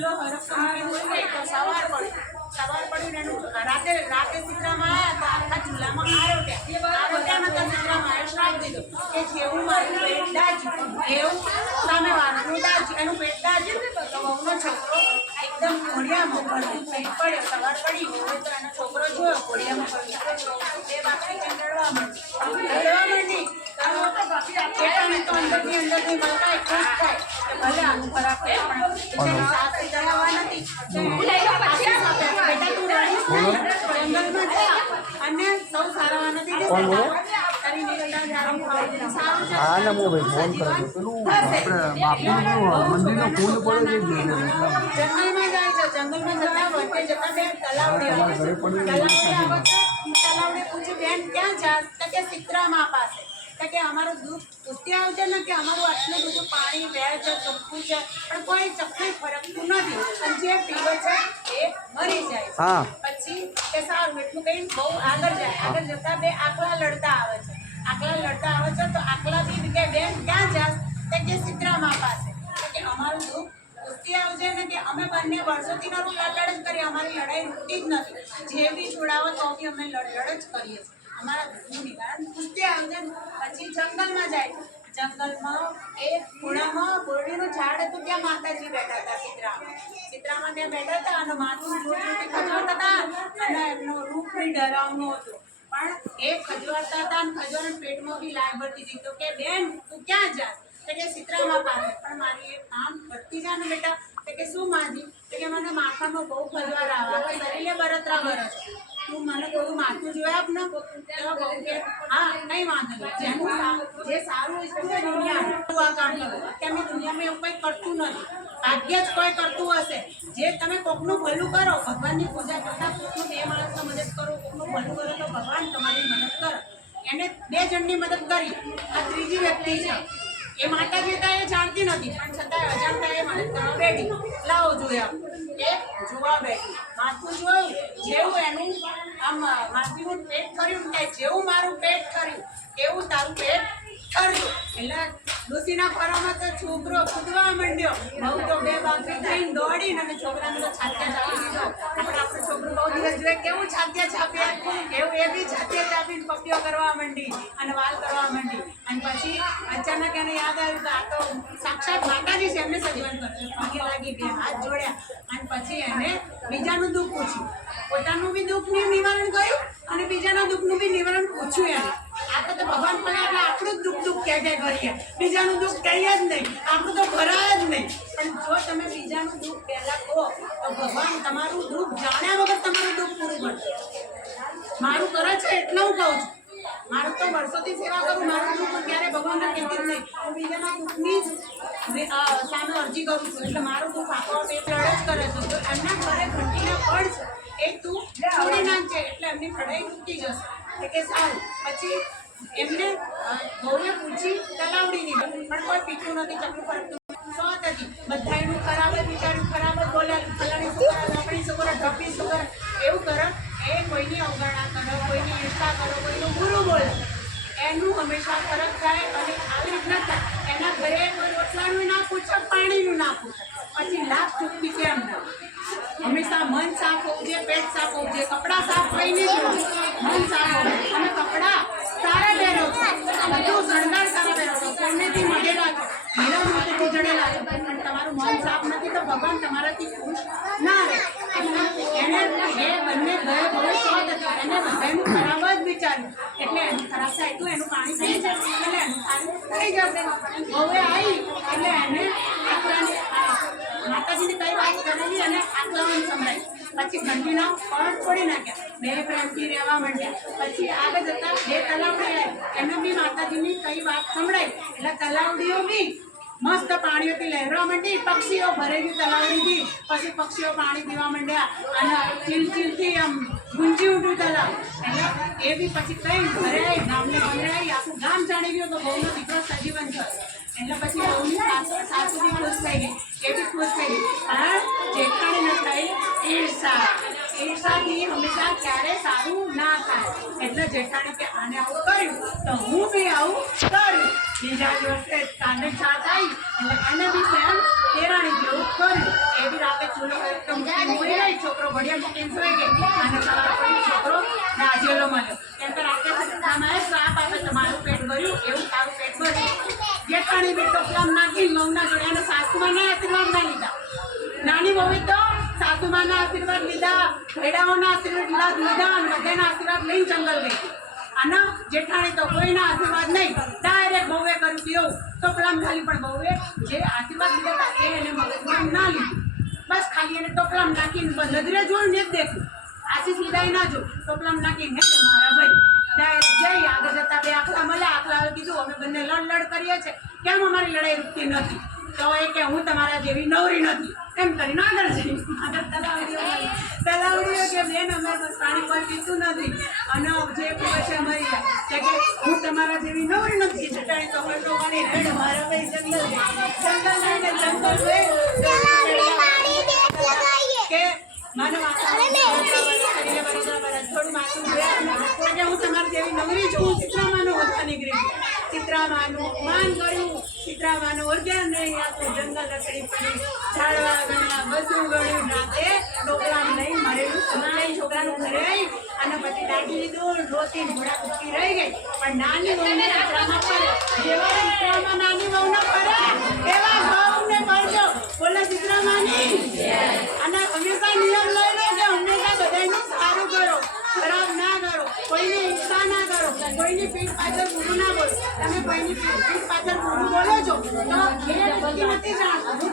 ચૂલો હરખતો મૂકેલું હોય તો સવાર પડ્યું રાતે ચિત્રામાં આવ્યા તો આખા ચૂલામાં આરોટ્યામાં તો ચિત્રામાં શ્રાપ દીધો કે જેવું મારું પેટ દાજ્યું એવું સામે વાળાનું દાજ્યું એનું પેટ દાજ્યું તો વહુનો છોકરો એકદમ ઘોડિયામાં ભરતું પેટ પડ્યો સવાર પડી હોય તો એનો છોકરો જોયો ઘોડિયામાં ભરતું બે બાકી લડવા માંડી તો અંદરની મલકાય ખુશ થાય કે ભલે આનું ખરાબ થાય પણ સાથ ચલાવવા નથી જંગલમાં થયા અને સૌ સારા નથી જંગલમાં જાય છે જંગલમાં જતા વચ્ચે જતા બે તલાવડે પૂછ્યું બેન ક્યાં જાસ તો કે સીતરામા પાસે કે અમારું દૂધ પૂછતી આવશે ને કે અમારું આટલું બધું પાણી વેર છે ચોખ્ખું છે પણ કોઈ ચકલી ફરકતું નથી અને જે પીવે છે એ મરી જાય પછી કે સારું એટલું કઈ બહુ આગળ જતા બે આકલા લડતા આવે છે તો આકલા બી કે બેન ક્યાં જાસ કે સીતરામા પાસે કે અમારું દૂધ પૂછતી આવશે ને કે અમે બંને વર્ષોથી લડ જ કરીએ અમારી લડાઈ રૂકતી જ નથી જે બી છોડાવો તો બી અમે લડ જ કરીએ છીએ અમારા દુઃખનું નિવારણ પૂછતી આવશે પછી જંગલમાં જાય જંગલમાં એક ખૂણામાં બોરડીનું ઝાડ હતું ત્યાં માતાજી બેઠા હતા સીતરામાં ત્યાં બેઠા હતા અને માથું જોડે ખજવાતા હતા અને એમનો રૂપ બી ડરાવનો હતો પણ એ ખજવાતા હતા અને ખજવાના પેટમાં બી લાય ભરતી હતી તો કે બેન તું ક્યાં જાસ તો કે સીતરામા પાસે પણ મારી એક કામ ભરતી જા ને બેટા તો કે શું માજી તો કે મને માથામાં બહુ ખજવાર આવે શરીરે બરતરા બરસ તું મને થોડું માથું જોઈ આપ ને તો બહુ કે હા નહીં વાંધો જેનું જે સારું હોય છે દુનિયાનું આ કામ કરું અત્યારની દુનિયામાં એવું કંઈ કરતું નથી ભાગ્ય જ કોઈ કરતું હશે જે તમે કોકનું ભલું કરો ભગવાનની પૂજા કરતા કોકનું બે માણસને મદદ કરો કોકનું ભલું કરો તો ભગવાન તમારી મદદ કરો એને બે જણની મદદ કરી આ ત્રીજી વ્યક્તિ છે એ માતાજી એ જાણતી નથી પણ છતાં અજાણતા એ મદદ કરવા બેઠી લાવો જોયા એ જોવા બેઠી માથું જોયું જેવું એનું આમ માથું પેટ કર્યું કે જેવું મારું પેટ કર્યું એવું તારું પેટ કર્યું એટલે ડોસીના ખોરામાં તો છોકરો કૂદવા માંડ્યો બહુ તો બે બાકી થઈને દોડીને અને છોકરાને તો છાત્યા ચાપી દીધો આપણું છોકરું બહુ દિવસ જોઈએ કેવું છાત્યા છાપ્યા એવું એ બી છાત્યા ચાપીને પપ્પીઓ કરવા માંડી અને વાલ કરવા માંડી અને પછી અચાનક એને યાદ આવ્યું કે આ તો સાક્ષાત માતાજી છે એમને સજીવન કર્યું પગે લાગી બે હાથ જોડ્યા અને પછી એને બીજાનું દુઃખ પૂછ્યું પોતાનું બી દુઃખનું નિવારણ કર્યું અને બીજાના દુઃખનું બી નિવારણ પૂછ્યું એને આ તો ભગવાન પણ એટલે આપણું જ દુઃખ ક્યાં કરીએ બીજાનું દુઃખ કહીએ જ નહીં આપણું તો ભરાય જ નહીં પણ જો તમે બીજાનું દુઃખ પહેલાં કહો તો ભગવાન તમારું દુઃખ જાણ્યા વગર તમારું દુઃખ પૂરું કરશે મારું કરે છે એટલે હું કહું છું મારું તો વર્ષોથી સેવા કરું મારું દુઃખ ક્યારે ભગવાનને કહેતી જ નહીં હું બીજાના દુઃખની જ સામે અરજી કરું છું એટલે મારું દુઃખ આપોઆપ એ લડ જ કરે છે તો એમના ઘરે ઘંટીના પડ છે એ તું છોડી નાખજે એટલે એમની ફડાઈ તૂટી જશે કે સારું પછી એમને બહુએ પૂછી તલાવડીની પણ કોઈ પીઠું નથી ચકલું ફરતું સોત હતી બધા એનું ખરાબ જ વિચાર્યું ખરાબ જ બોલ્યા ફલાણી શું કરે લાકડી શું કરે ઢપી શું કરે એવું કરે એ કોઈની અવગણના કરો કોઈની ઈર્ષા કરો કોઈનું ગુરુ બોલે એનું હંમેશા ફરક થાય અને આવી રીતના થાય એના ઘરે કોઈ રોટલાનું ના પૂછે પાણીનું ના પૂછે પછી લાભ ચૂકતી કેમ ના હંમેશા મન સાફ હોવું જોઈએ પેટ સાફ હોવું જોઈએ કપડાં સાફ થઈને જ મન સાફ હોવું તમે કપડાં સારા પહેરો છો બધું શણગાર સારા પહેરો છો સોનેથી મઢેલા છો હીરા મોતીથી જડેલા છો પણ તમારું મન સાફ નથી તો ભગવાન તમારાથી ખુશ ના રહે એને એ બંને ઘરે બહુ સ્વાદ હતો એને બધાનું ખરાબ જ વિચાર્યું એટલે એનું ખરાબ થાય તો એનું પાણી પી જશે એટલે એનું સારું થઈ જશે હવે આવી એટલે એને માતાજીને કઈ વાત કરેલી અને આટલાવાનું સંભળાય પછી ઘંટીના પડ છોડી નાખ્યા બે પ્રેમથી રહેવા માંડ્યા પછી આગળ જતા બે તલાવડી એમને બી માતાજીની કઈ વાત સંભળાય એટલે તલાવડીઓ બી મસ્ત પાણીઓથી લહેરવા માંડી પક્ષીઓ ભરેલી તલાવડીથી પછી પક્ષીઓ પાણી પીવા માંડ્યા અને ચીલચીલથી આમ ગુંજી ઉઠ્યું તલાવ એટલે એ બી પછી કઈ ઘરે આવી ગામને ઘરે આવી આખું ગામ જાણી ગયું તો બહુનો દીકરો સજીવન થયો એટલે પછી બહુની સાસુ બી ખુશ થઈ ગઈ એ બી ખુશ થઈ ગઈ પણ જેઠાણીને થઈ ઈર્ષાથી હંમેશા ક્યારે સારું ના થાય એટલે જેઠાણી કે આને આવું કર્યું તો હું બી આવું કર્યું બીજા દિવસે કાંડે છાત આવી એટલે એને બી સેમ દેરાણી જેવું કર્યું એ બી રાતે બોલો તો મૂકીને મોઈ રહી, છોકરો ઘડિયા મૂકીને સોઈ ગઈ અને સવારે કોઈ છોકરો રાજેલો મળ્યો. કેમ કે રાતે તમારે શ્રાપ આપે તમારું પેટ ભર્યું એવું તારું પેટ ભર્યું. જેઠાણી બી ટોપલામાં નાખીને વહુના જોડે અને સાસુમાના આશીર્વાદ ના લીધા. નાની વહુએ તો સાસુમાના આશીર્વાદ લીધા, ભેડાઓના આશીર્વાદ લીધા અને બધાના આશીર્વાદ લઈને જંગલ ગઈ. અને જેઠાણી તો કોઈના આશીર્વાદ નહીં, ડાયરેક્ટ બહુએ કર્યું હતું એવું ટોપલામાં ખાલી. પણ બહુએ જે આશીર્વાદ લીધા હતા એ એને મગજમાં ના લીધું. બસ ખાલી એને ટોપલામાં નાખીને નજરે જોયું ને જ દેખ્યું. આશીષ લીધા ના જો ટોપલામાં નાખીને મારા ભાઈ ડાયરેક્ટ જઈ આગળ જતા બે આખલા મળ્યા. આખલાએ કીધું અમે બંને લડ કરીએ છીએ, કેમ અમારી લડાઈ રૂકતી નથી? તો એ કે હું તમારા જેવી નવરી નથી એમ કરીને આગળ જઈ આગળ તલાવડીઓ કે બેન અમે બસ પાણી કોઈ પીતું નથી અને જે પીવે છે અમારી કે હું તમારા જેવી નવરી નથી. ચટાણી તો હળતો પાણી રેડ મારા ભાઈ જંગલ કે માનવ થોડું માથું કે હું તમારી જેવી નવરી છું. હું ચિત્રામાનું વધતા નીકળી ગઈ, ચિત્રામાનું અપમાન કર્યું, ચિત્રામાનું ઓળખ્યા નહીં. આખું જંગલ રખડી પડી, ઝાડવા ગણ્યા, બધું ગણ્યું. રાતે ટોપલામાં લઈને મળેલું સમાય છોકરાનું ઘરે અને પછી દાટી લીધું. રોતી ઘોડા કૂદકી રહી ગઈ. પણ નાની વહુને ચિત્રામાં પડે, જેવા ચિત્રામાં નાની વહુને પડે એવા વહુને પડજો. બોલે ચિત્રામાની. અને હંમેશા નિયમ લઈ લો કે હંમેશા બધાનું સારું કરો, ખરાબ ના કરો, કોઈની ઈચ્છા ના કરો, કોઈની પીઠ પાછળ બુરું ના બોલો. તમે કોઈની પીઠ પાછળ બુરું બોલો છો તો એ વ્યક્તિ નથી જાણતો.